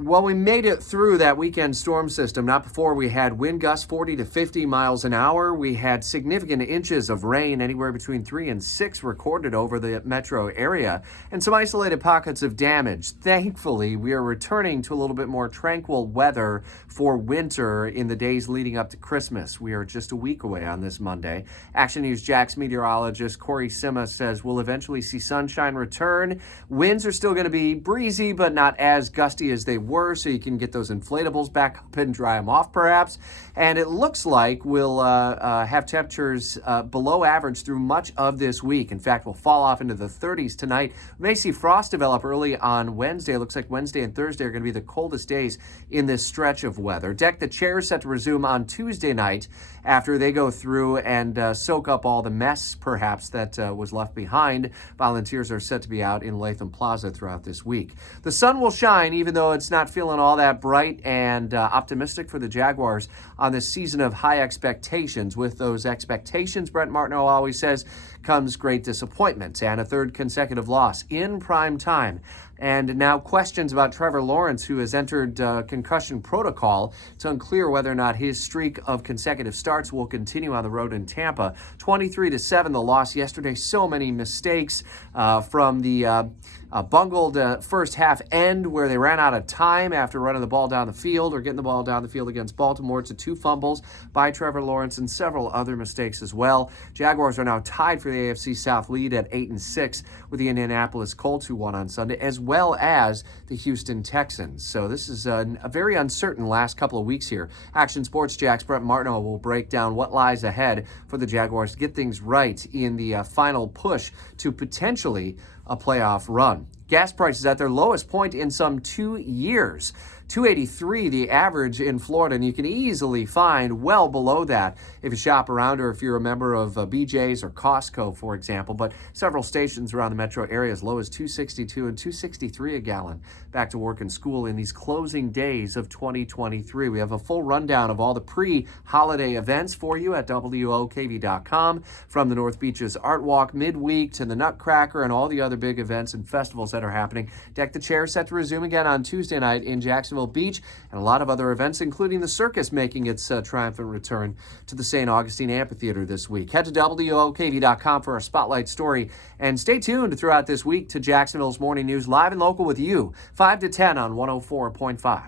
Well, we made it through that weekend storm system, not before we had wind gusts 40 to 50 miles an hour. We had significant inches of rain, anywhere between 3 and 6 recorded over the metro area, and some isolated pockets of damage. Thankfully, we are returning to a little bit more tranquil weather for winter in the days leading up to Christmas. We are just a week away on this Monday. Action News Jax meteorologist Corey Sima says we'll eventually see sunshine return. Winds are still going to be breezy, but not as gusty as they were, so you can get those inflatables back up and dry them off perhaps. And it looks like we'll have temperatures below average through much of this week. In fact, we'll fall off into the 30s tonight. We may see frost develop early on Wednesday. It looks like Wednesday and Thursday are going to be the coldest days in this stretch of weather. Deck the chairs set to resume on Tuesday night after they go through and soak up all the mess perhaps that was left behind. Volunteers are set to be out in Latham Plaza throughout this week. The sun will shine, even though it's not feeling all that bright, and optimistic for the Jaguars on this season of high expectations. With those expectations, Brent Martineau always says, comes great disappointment and a third consecutive loss in prime time. And now questions about Trevor Lawrence, who has entered concussion protocol. It's unclear whether or not his streak of consecutive starts will continue on the road in Tampa. 23-7, the loss yesterday. So many mistakes from the bungled first half end, where they ran out of time after running the ball down the field or getting the ball down the field against Baltimore, to 2 fumbles by Trevor Lawrence and several other mistakes as well. Jaguars are now tied for the AFC South lead at 8-6 with the Indianapolis Colts, who won on Sunday, as well as the Houston Texans. So this is a very uncertain last couple of weeks here. Action Sports Jax Brent Martineau will break down what lies ahead for the Jaguars to get things right in the final push to potentially a playoff run. Gas prices at their lowest point in some 2 years. $2.83 the average in Florida, and you can easily find well below that if you shop around, or if you're a member of BJ's or Costco, for example. But several stations around the metro area as low as $2.62 and $2.63 a gallon. Back to work and school in these closing days of 2023. We have a full rundown of all the pre-holiday events for you at WOKV.com, from the North Beaches Art Walk midweek to the Nutcracker and all the other big events and festivals that are happening. Deck the Chair set to resume again on Tuesday night in Jacksonville Beach, and a lot of other events, including the circus making its triumphant return to the St. Augustine Amphitheater this week. Head to WOKV.com for our spotlight story, and stay tuned throughout this week to Jacksonville's Morning News, live and local with you, 5 to 10 on 104.5.